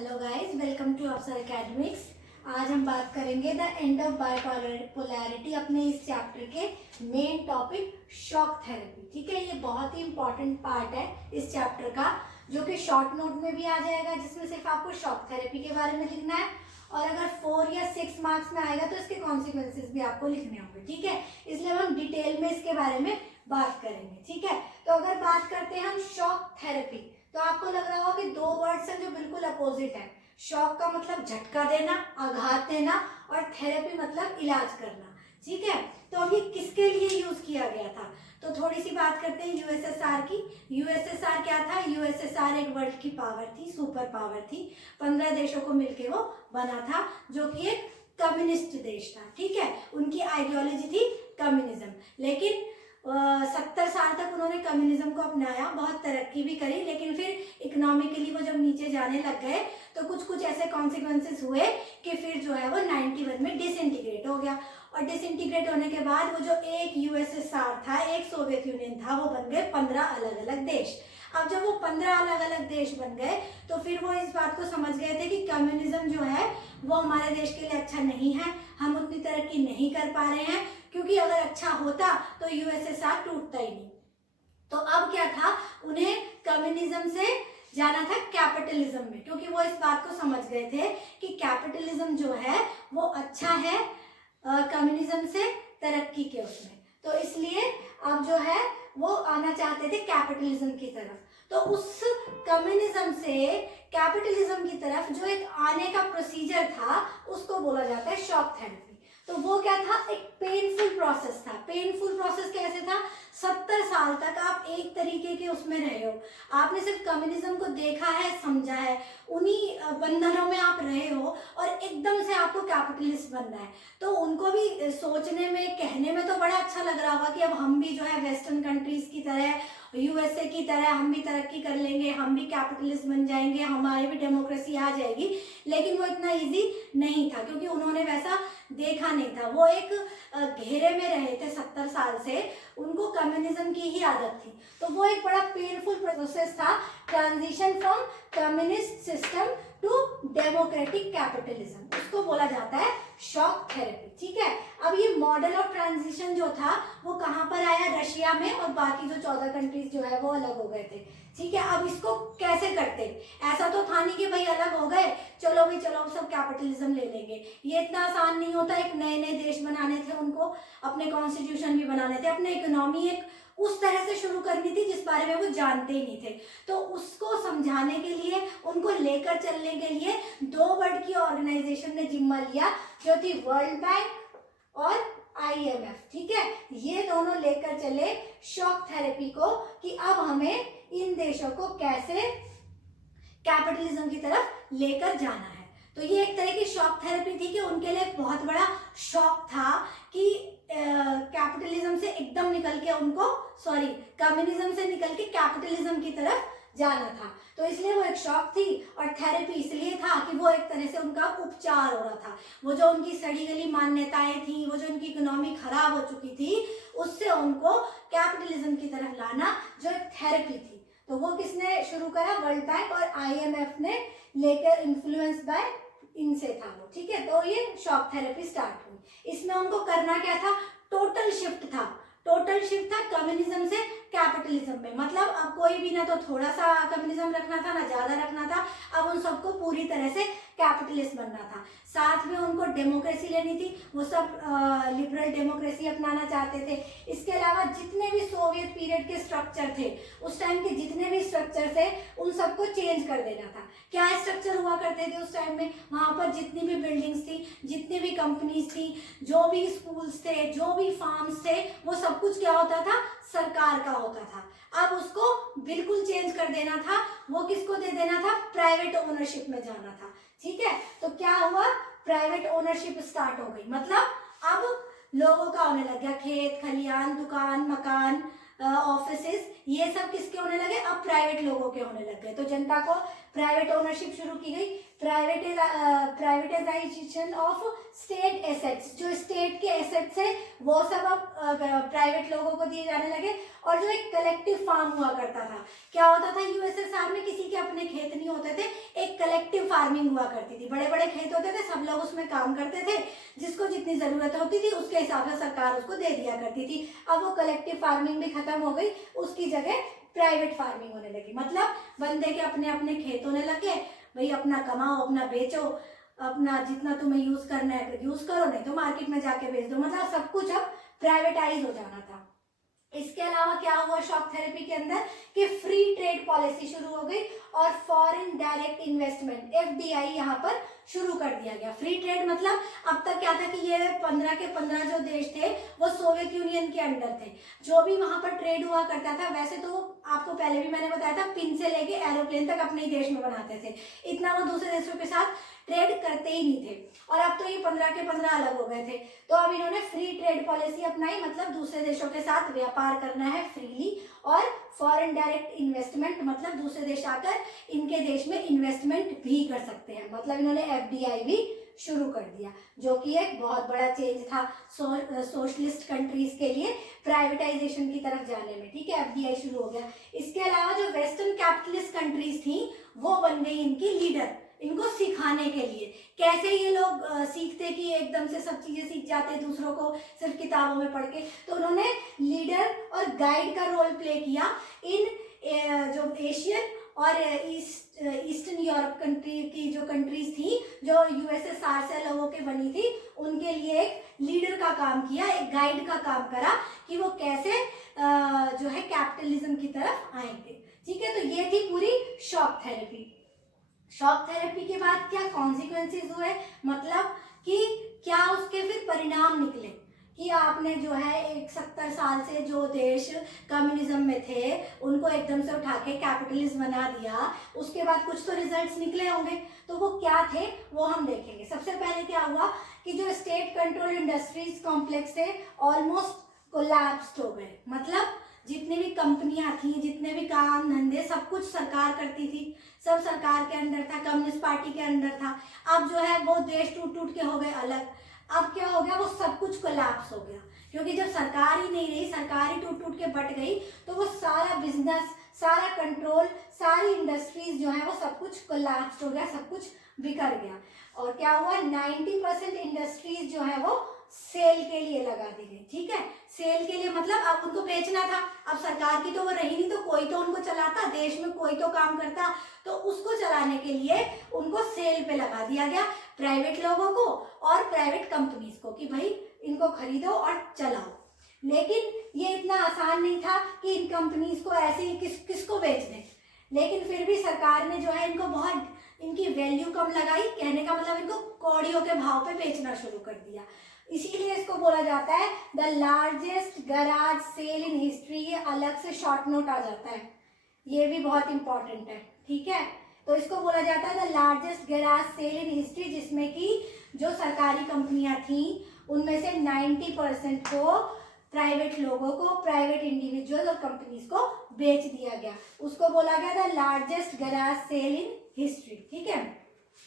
Hello guys, welcome to अफसर academics. आज हम बात करेंगे द एंड ऑफ बाइपोलैरिटी, अपने इस चैप्टर के मेन टॉपिक शॉक थेरेपी। ठीक है, ये बहुत ही इंपॉर्टेंट पार्ट है इस चैप्टर का, जो कि शॉर्ट नोट में भी आ जाएगा, जिसमें सिर्फ आपको शॉक थेरेपी के बारे में लिखना है। और अगर 4 या 6 मार्क्स में आएगा तो इसके कॉन्सिक्वेंसेस भी आपको लिखने होंगे। ठीक है, इसलिए हम डिटेल में इसके बारे में बात करेंगे। ठीक है, तो अगर बात करते हैं हम शॉक थेरेपी, तो आपको लग रहा होगा कि 2 वर्ड्स हैं जो बिल्कुल अपोजिट है। शॉक का मतलब झटका देना, आघात देना, और थेरेपी मतलब इलाज करना। ठीक है, तो अब ये किसके लिए यूज किया गया था, तो थोड़ी सी बात करते हैं यूएसएसआर की। यूएसएसआर क्या था? यूएसएसआर एक वर्ल्ड की पावर थी, सुपर पावर थी। 15 देशों को मिलकर वो बना था, जो कि एक कम्युनिस्ट देश था। ठीक है, उनकी आइडियोलॉजी थी कम्युनिज्म। लेकिन 70 साल तक उन्होंने कम्युनिज्म को अपनाया, बहुत तरक्की भी करी, लेकिन फिर इकोनॉमिकली वो जब नीचे जाने लग गए तो कुछ कुछ ऐसे कॉन्सिक्वेंसेस हुए कि फिर जो है वो 91 में डिसइंटीग्रेट हो गया। और डिसइंटीग्रेट होने के बाद वो जो एक यूएसएसआर था, एक सोवियत यूनियन था, वो बन गए 15 अलग अलग देश। अब जब वो 15 अलग अलग देश बन गए तो फिर वो इस बात को समझ गए थे कि कम्युनिज्म जो है वो हमारे देश के लिए अच्छा नहीं है, हम उतनी तरक्की नहीं कर पा रहे हैं, क्योंकि अगर अच्छा होता तो यूएसएसआर टूटता ही नहीं। तो अब क्या था, उन्हें कम्युनिज्म से जाना था कैपिटलिज्म में, क्योंकि वो इस बात को समझ गए थे कि कैपिटलिज्म जो है वो अच्छा है कम्युनिज्म से तरक्की के उसमें। तो इसलिए अब जो है वो आना चाहते थे कैपिटलिज्म की तरफ। तो उस कम्युनिज्म से कैपिटलिज्म की तरफ जो एक आने का प्रोसीजर था, उसको बोला जाता है शॉक थेरेपी। तो वो क्या था? एक पेनफुल प्रोसेस था। पेनफुल प्रोसेस कैसे था? 70 साल तक आप एक तरीके के उसमें रहे हो, आपने सिर्फ कम्युनिज्म को देखा है, समझा है, उन्हीं बंधनों में आप रहे हो, और एकदम से आपको कैपिटलिस्ट बनना है। तो उनको भी सोचने में, कहने में तो बड़ा अच्छा लग रहा होगा कि अब हम भी जो है वेस्टर्न कंट्रीज की तरह, यूएसए की तरह हम भी तरक्की कर लेंगे, हम भी कैपिटलिस्ट बन जाएंगे, हमारी भी डेमोक्रेसी आ जाएगी। लेकिन वो इतना इजी नहीं था, क्योंकि उन्होंने वैसा देखा नहीं था। वो एक घेरे में रहे थे 70 साल से, उनको कम्युनिज्म की ही आदत थी। तो वो एक बड़ा पेनफुल प्रोसेस था, transition from communist system to democratic capitalism, उसको बोला जाता है शॉक थेरेपी। ठीक है, अब ये मॉडल ऑफ ट्रांजिशन जो था वो कहाँ पर आया? रशिया में, और बाकी जो 14 कंट्रीज जो है वो अलग हो गए थे। ठीक है, अब इसको कैसे करते? ऐसा तो था नहीं कि भाई अलग हो गए, चलो भाई चलो सब कैपिटलिज्म ले लेंगे। ये इतना आसान नहीं होता। एक नए नए देश बनाने थे उनको, अपने कॉन्स्टिट्यूशन भी बनाने थे, अपने इकोनॉमी एक उस तरह से शुरू करनी थी जिस बारे में वो जानते ही नहीं थे। तो उसको समझाने के लिए, उनको लेकर चलने के लिए 2 वर्ल्ड की ऑर्गेनाइजेशन ने जिम्मा लिया, जो थी वर्ल्ड बैंक और आईएमएफ। ठीक है, ये दोनों लेकर चले शॉक थेरेपी को, कि अब हमें इन देशों को कैसे कैपिटलिज्म की तरफ लेकर जाना है। तो ये एक तरह की शॉक थेरेपी थी कि उनके लिए बहुत बड़ा शॉक था कि कैपिटलिज्म से एकदम निकल के उनको, कम्युनिज्म से निकल के कैपिटलिज्म की तरफ जाना था। तो इसलिए वो एक शॉक थी, और थेरेपी इसलिए था कि वो एक तरह से उनका उपचार हो रहा था। वो जो उनकी सड़ी गली मान्यताएं थी, वो जो उनकी इकोनॉमी खराब हो चुकी थी, उससे उनको कैपिटलिज्म की तरफ लाना जो एक थेरेपी थी। तो वो किसने शुरू करा? वर्ल्ड बैंक और आईएमएफ ने लेकर, इन्फ्लुएंस बाय इनसे था वो। ठीक है, तो ये शॉक थेरेपी स्टार्ट हुई। इसमें उनको करना क्या था? टोटल शिफ्ट था। टोटल शिफ्ट था कम्युनिज्म से कैपिटलिज्म में। मतलब अब कोई भी ना तो थोड़ा सा कम्युनिज्म रखना था, ना ज्यादा रखना था, अब उन सबको पूरी तरह से कैपिटलिस्ट बनना था। साथ में उनको डेमोक्रेसी लेनी थी, वो सब लिबरल डेमोक्रेसी अपनाना चाहते थे। इसके अलावा जितने भी सोवियत पीरियड के स्ट्रक्चर थे, उस टाइम के जितने भी स्ट्रक्चर थे, उन सबको चेंज कर देना था। क्या स्ट्रक्चर हुआ करते थे उस टाइम में? वहां पर जितनी भी बिल्डिंग्स थी, जितनी भी कंपनीज थी, जो भी स्कूल्स थे, जो भी फार्म्स थे, वो सब कुछ क्या होता था? सरकार का होता था। अब उसको बिल्कुल चेंज कर देना था। वो किसको दे देना था? प्राइवेट ओनरशिप में जाना था। ठीक है, तो क्या हुआ? प्राइवेट ओनरशिप स्टार्ट हो गई। मतलब अब लोगों का होने लग गया, खेत खलियान, दुकान, मकान, ऑफिसेस, ये सब किसके होने लगे? अब प्राइवेट लोगों के होने लग गए। तो जनता को प्राइवेट ओनरशिप शुरू की गई। प्राइवेटाइजेशन ऑफ स्टेट एसेट्स, जो स्टेट के एसेट्स है वो सब अब प्राइवेट लोगों को दिए जाने लगे। और जो एक कलेक्टिव फार्म हुआ करता था, क्या होता था यूएसएसआर में? किसी के अपने खेत नहीं होते थे, एक कलेक्टिव फार्मिंग हुआ करती थी, बड़े बड़े खेत होते थे, सब लोग उसमें काम करते थे, जिसको जितनी जरूरत होती थी उसके हिसाब से सरकार उसको दे दिया करती थी। अब वो कलेक्टिव फार्मिंग भी खत्म हो गई, उसकी जगह प्राइवेट फार्मिंग होने लगी। मतलब बंदे के अपने अपने खेत होने लगे, भाई अपना कमाओ, अपना बेचो, अपना जितना तुम्हें यूज करना है यूज करो, नहीं तो मार्केट में जाके बेच दो। मतलब सब कुछ अब प्राइवेटाइज हो जाना था। इसके अलावा क्या हुआ शॉक थेरेपी के अंदर कि फ्री ट्रेड पॉलिसी शुरू हो गई और फॉरेन डायरेक्ट इन्वेस्टमेंट एफडीआई यहाँ पर शुरू कर दिया गया। फ्री ट्रेड मतलब अब तक क्या था कि ये 15 के 15 जो देश थे वो सोवियत यूनियन के अंडर थे। जो भी वहां पर ट्रेड हुआ करता था, वैसे तो आपको पहले भी मैंने बताया था, पिन से लेके एरोप्लेन तक अपने ही देश में बनाते थे, इतना वो दूसरे देशों के साथ ट्रेड करते ही नहीं थे। और अब तो ये 15 के 15 अलग हो गए थे। तो अब इन्होंने फ्री ट्रेड पॉलिसी अपनाई, मतलब दूसरे देशों के साथ व्यापार करना है फ्रीली, और फॉरेन डायरेक्ट इन्वेस्टमेंट मतलब दूसरे देश आकर इनके देश में इन्वेस्टमेंट भी कर सकते हैं। मतलब इन्होंने एफडीआई भी शुरू कर दिया, जो कि एक बहुत बड़ा चेंज था सोशलिस्ट कंट्रीज के लिए प्राइवेटाइजेशन की तरफ जाने में। ठीक है, एफडीआई शुरू हो गया। इसके अलावा जो वेस्टर्न कैपिटलिस्ट कंट्रीज थी वो बन गई इनकी लीडर, इनको सिखाने के लिए। कैसे ये लोग सीखते कि एकदम से सब चीजें सीख जाते दूसरों को सिर्फ किताबों में पढ़ के, तो उन्होंने लीडर और गाइड का रोल प्ले किया इन जो एशियन और ईस्टर्न यूरोप कंट्री की जो कंट्रीज थी, जो यूएसएसआर से लोगों के बनी थी, उनके लिए एक लीडर का काम किया, एक गाइड का काम करा कि वो कैसे जो है कैपिटलिज्म की तरफ आएंगे। ठीक है, तो ये थी पूरी शॉक थेरेपी। शॉक थेरेपी के बाद क्या कॉन्सिक्वेंसेस हुए, मतलब कि क्या उसके फिर परिणाम निकले कि आपने जो है 70 साल से जो देश कम्युनिज्म में थे उनको एकदम से उठा के कैपिटलिज्म बना दिया, उसके बाद कुछ तो रिजल्ट्स निकले होंगे। तो वो क्या थे वो हम देखेंगे। सबसे पहले क्या हुआ कि जो स्टेट कंट्रोल इंडस्ट्रीज कॉम्प्लेक्स थे ऑलमोस्ट कोलैप्स्ड हो गए। मतलब जितनी भी कंपनियां थी, जितने भी काम धंधे, सब कुछ सरकार करती थी, सब सरकार के अंडर था, कम्युनिस्ट पार्टी के अंडर था। अब जो है वो देश टूट टूट के हो गए अलग। अब क्या हो गया, वो सब कुछ कोलैप्स हो गया, क्योंकि जब सरकार ही नहीं रही, सरकार ही टूट टूट के बट गई, तो वो सारा बिजनेस, सारा कंट्रोल, सारी इंडस्ट्रीज जो है वो सब कुछ कोलैप्स हो गया, सब कुछ बिखर गया। और क्या हुआ, 90% इंडस्ट्रीज जो है वो सेल के लिए लगा दी गई। ठीक है, सेल के लिए मतलब अब उनको बेचना था, अब सरकार की तो वो रही नहीं, तो कोई तो उनको चलाता, देश में कोई तो काम करता, तो उसको चलाने के लिए उनको सेल पे लगा दिया गया, प्राइवेट लोगों को और प्राइवेट कंपनीज को, कि भाई इनको खरीदो और चलाओ। लेकिन ये इतना आसान नहीं था कि इन कंपनीज को ऐसे ही किसको बेच दें। लेकिन फिर भी सरकार ने जो है इनको बहुत, इनकी वैल्यू कम लगाई, कहने का मतलब इनको कौड़ियों के भाव पे बेचना शुरू कर दिया। इसीलिए इसको बोला जाता है the largest garage sale in history. ये अलग से शॉर्ट नोट आ जाता है, ये भी बहुत इंपॉर्टेंट है। ठीक है, तो इसको बोला जाता है the largest garage sale in history, जिसमें कि जो सरकारी कंपनियां थी उनमें से 90% को प्राइवेट लोगों को, प्राइवेट इंडिविजुअल और कंपनीज को बेच दिया गया। उसको बोला गया the largest garage sale in history. ठीक है,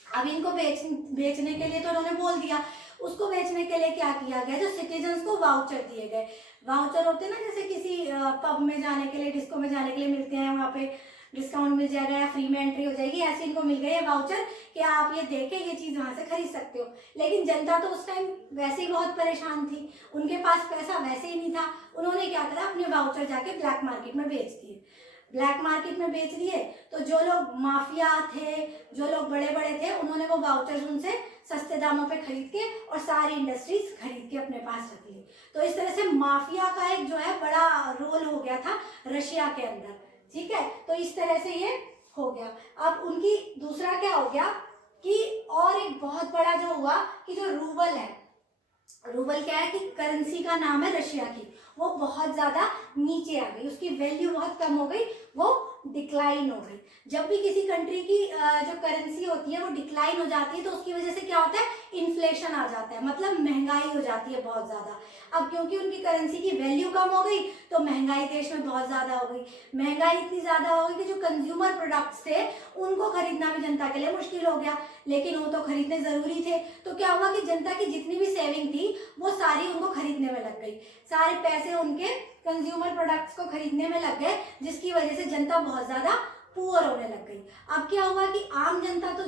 अब इनको बेचने के लिए तो उन्होंने बोल दिया, उसको बेचने के लिए क्या किया गया, जो सिटीजन्स को वाउचर दिए गए। वाउचर होते हैं ना, जैसे किसी पब में जाने के लिए, डिस्को में जाने के लिए मिलते हैं, वहाँ पे डिस्काउंट मिल जाएगा या फ्री में एंट्री हो जाएगी, ऐसे इनको मिल गए वाउचर कि आप ये देके ये चीज वहां से खरीद सकते हो। लेकिन जनता तो उस टाइम वैसे ही बहुत परेशान थी, उनके पास पैसा वैसे ही नहीं था। उन्होंने क्या करा, अपने वाउचर जाके ब्लैक मार्केट में बेच दिए। ब्लैक मार्केट में बेच दिए तो जो लोग माफिया थे, जो लोग बड़े बड़े थे, उन्होंने वो वाउचर्स उनसे सस्ते दामों पे खरीद के और सारी इंडस्ट्रीज खरीद के अपने पास रख ली। तो इस तरह से माफिया का एक जो है बड़ा रोल हो गया था रशिया के अंदर। ठीक है, तो इस तरह से ये हो गया। अब उनकी दूसरा क्या हो गया कि और एक बहुत बड़ा जो हुआ कि जो रूबल है, रूबल क्या है कि करेंसी का नाम है रशिया की, वो बहुत ज्यादा नीचे आ गई, उसकी वैल्यू बहुत कम हो गई, वो डिक्लाइन हो गई। जब भी किसी कंट्री की जो करेंसी होती है वो डिक्लाइन हो जाती है तो उसकी वजह से क्या होता है, इन्फ्लेशन आ जाता है, मतलब महंगाई हो जाती है बहुत ज्यादा। अब क्योंकि उनकी करेंसी की वैल्यू कम हो गई तो महंगाई देश में बहुत ज्यादा हो गई। महंगाई इतनी ज्यादा हो गई कि जो कंज्यूमर प्रोडक्ट्स थे उनको खरीदना भी जनता के लिए मुश्किल हो गया, लेकिन वो तो खरीदने जरूरी थे। तो क्या हुआ कि जनता की जितनी भी सेविंग थी वो सारी उनको खरीदने में लग गई, सारे पैसे उनके कंज्यूमर प्रोडक्ट्स को खरीदने में लग गए, जिसकी वजह से जनता बहुत ज्यादा पुअर होने लग गई। अब क्या हुआ कि आम जनता तो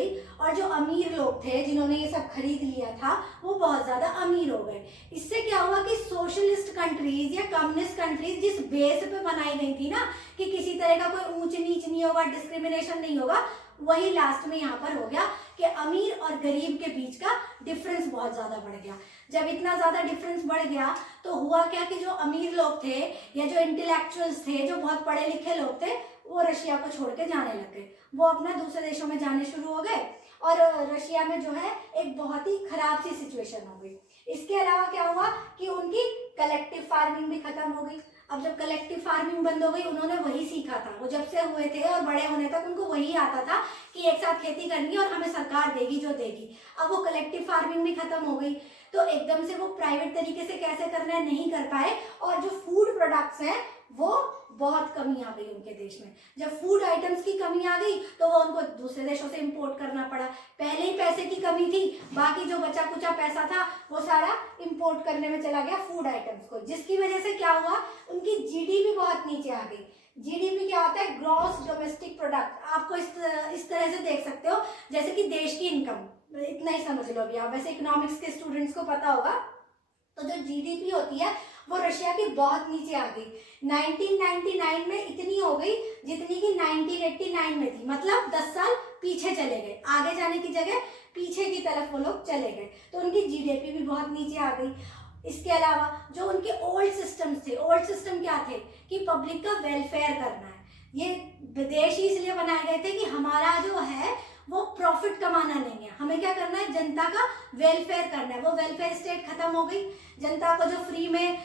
गई और जो अमीर लोग थे जिन्होंने ये सब खरीद लिया था वो बहुत ज़्यादा अमीर हो गए। इससे क्या हुआ कि सोशलिस्ट कंट्रीज या कम्युनिस्ट कंट्रीज जिस बेस पे बनाई गई थी ना कि किसी तरह का कोई ऊंच नीच नहीं होगा, डिस्क्रिमिनेशन नहीं होगा, वही लास्ट में यहाँ पर हो गया कि अमीर और गरीब के बीच का डिफरेंस बहुत ज़्यादा बढ़ गया। जब इतना ज़्यादा डिफरेंस बढ़ गया तो हुआ क्या कि जो अमीर लोग थे या जो इंटेलेक्चुअल्स थे, जो बहुत पढ़े लिखे लोग थे, वो रशिया को छोड़ के जाने लग गए। वो अपना दूसरे देशों में जाने शुरू हो गए और रशिया में जो है एक बहुत ही खराब सी सिचुएशन हो गई। इसके अलावा क्या हुआ कि उनकी कलेक्टिव फार्मिंग भी खत्म हो गई। अब जब कलेक्टिव फार्मिंग बंद हो गई, उन्होंने वही सीखा था, वो जब से हुए थे और बड़े होने तक उनको वही आता था कि एक साथ खेती करनी और हमें सरकार देगी जो देगी। अब वो कलेक्टिव फार्मिंग भी खत्म हो गई तो एकदम से वो प्राइवेट तरीके से कैसे करना है नहीं कर पाए और जो फूड प्रोडक्ट्स हैं वो बहुत कमी आ गई उनके देश में। जब फूड आइटम्स की कमी आ गई तो वो उनको दूसरे देशों से इंपोर्ट करना पड़ा। पहले ही पैसे की कमी थी, बाकी जो बचा कुचा पैसा था वो सारा इंपोर्ट करने में चला गया फूड आइटम्स को, जिसकी वजह से क्या हुआ, उनकी जीडीपी बहुत नीचे आ गई। जीडीपी क्या होता है? Gross domestic product. आपको इस तरह से देख सकते हो जैसे कि देश की इनकम, इतना ही समझ लो अभी आप, वैसे इकोनॉमिक्स के स्टूडेंट्स को पता होगा। तो जो जीडीपी होती है वो रशिया की बहुत नीचे आ गई। 1999 में इतनी हो गई जितनी कि 1989 में थी, मतलब 10 साल पीछे चले गए, आगे जाने की जगह पीछे की तरफ वो लोग चले गए, तो उनकी जीडीपी भी बहुत नीचे आ गई। इसके अलावा जो उनके ओल्ड सिस्टम्स थे, ओल्ड सिस्टम क्या थे कि पब्लिक का वेलफेयर करना है। ये विदेश ही इसलिए बनाए गए थे कि हमारा जो है वो प्रॉफिट कमाना नहीं है, हमें क्या करना है, जनता का वेलफेयर करना है। वो वेलफेयर स्टेट खत्म हो गई। जनता को जो फ्री में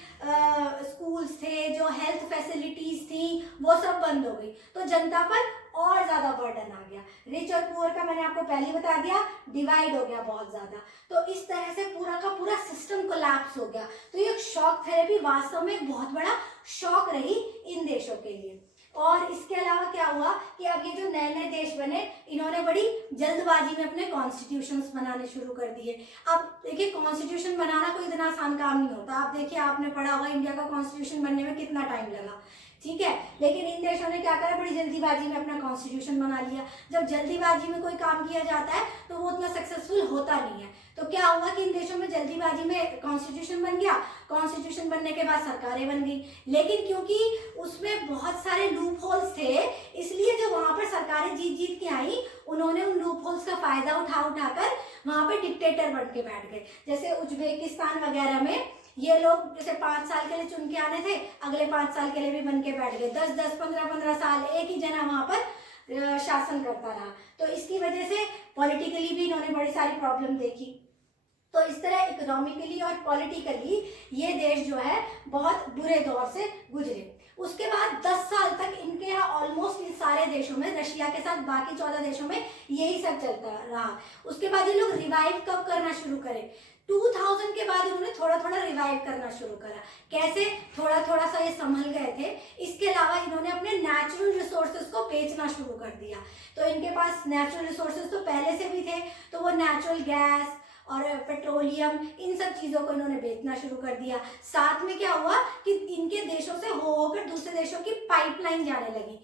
स्कूल्स थे, जो हेल्थ फैसिलिटीज थी, वो सब बंद हो गई, तो जनता पर और ज्यादा बर्डन आ गया। रिच और पुअर का मैंने आपको पहले बता दिया, डिवाइड हो गया बहुत ज्यादा। तो इस तरह से पूरा का पूरा सिस्टम कोलैप्स हो गया। तो ये शॉक थेरेपी वास्तव में एक बहुत बड़ा शॉक रही इन देशों के लिए। और इसके अलावा क्या हुआ कि अब ये जो नए नए देश बने, इन्होंने बड़ी जल्दबाजी में अपने कॉन्स्टिट्यूशंस बनाने शुरू कर दिए। अब देखिए, कॉन्स्टिट्यूशन बनाना कोई इतना आसान काम नहीं होता। आप देखिए, आपने पढ़ा होगा इंडिया का कॉन्स्टिट्यूशन बनने में कितना टाइम लगा, ठीक है, लेकिन इन देशों ने क्या करा, बड़ी जल्दीबाजी में अपना कॉन्स्टिट्यूशन बना लिया। जब जल्दीबाजी में कोई काम किया जाता है तो वो उतना सक्सेसफुल होता नहीं है। तो क्या हुआ कि इन देशों में जल्दीबाजी में कॉन्स्टिट्यूशन बन गया, कॉन्स्टिट्यूशन बनने के बाद सरकारें बन गई, लेकिन क्योंकि उसमें बहुत सारे लूप होल्स थे, इसलिए जो वहां पर सरकारें जीत जीत के आई, उन्होंने उन लूप होल्स का फायदा उठाकर वहां पर डिक्टेटर बन के बैठ गए। जैसे उज्बेकिस्तान वगैरह में ये लोग जैसे 5 साल के लिए चुन के आने थे, अगले 5 साल के लिए भी बन के बैठ गए। 10-10, 15-15 साल एक ही जना वहां पर शासन करता रहा। तो इसकी वजह से पॉलिटिकली भी इन्होंने बड़ी सारी प्रॉब्लम देखी। तो इस तरह इकोनॉमिकली और पॉलिटिकली ये देश जो है बहुत बुरे दौर से गुजरे। उसके बाद 10 साल तक इनके यहाँ ऑलमोस्ट इन सारे देशों में, रशिया के साथ बाकी 14 देशों में यही सब चलता रहा। उसके बाद ये लोग रिवाइव कब करना शुरू करे, 2000 के बाद इन्होंने थोड़ा थोड़ा रिवाइव करना शुरू करा। कैसे? थोड़ा थोड़ा सा ये संभल गए थे। इसके अलावा इन्होंने अपने नेचुरल रिसोर्सेज को बेचना शुरू कर दिया। तो इनके पास नेचुरल रिसोर्सेज तो पहले से भी थे, तो वो नेचुरल गैस और पेट्रोलियम, इन सब चीज़ों को इन्होंने बेचना शुरू कर दिया। साथ में क्या हुआ कि इनके देशों से होकर दूसरे देशों की पाइपलाइन जाने लगी।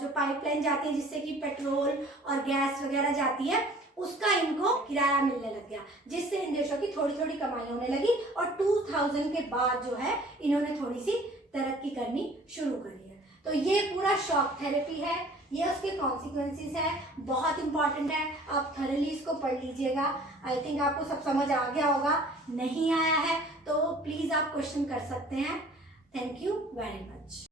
जो पाइपलाइन जाती है जिससे कि पेट्रोल और गैस वगैरह जाती है, उसका इनको किराया मिलने लग गया, जिससे इन देशों की थोड़ी थोड़ी कमाई होने लगी। और 2000 के बाद जो है इन्होंने थोड़ी सी तरक्की करनी शुरू करी है। तो ये पूरा शॉक थेरेपी है, ये उसके कॉन्सिक्वेंसेस है, बहुत इंपॉर्टेंट है। आप थॉरली इसको पढ़ लीजिएगा। आई थिंक आपको सब समझ आ गया होगा। नहीं आया है तो प्लीज़ आप क्वेश्चन कर सकते हैं। Thank you very much.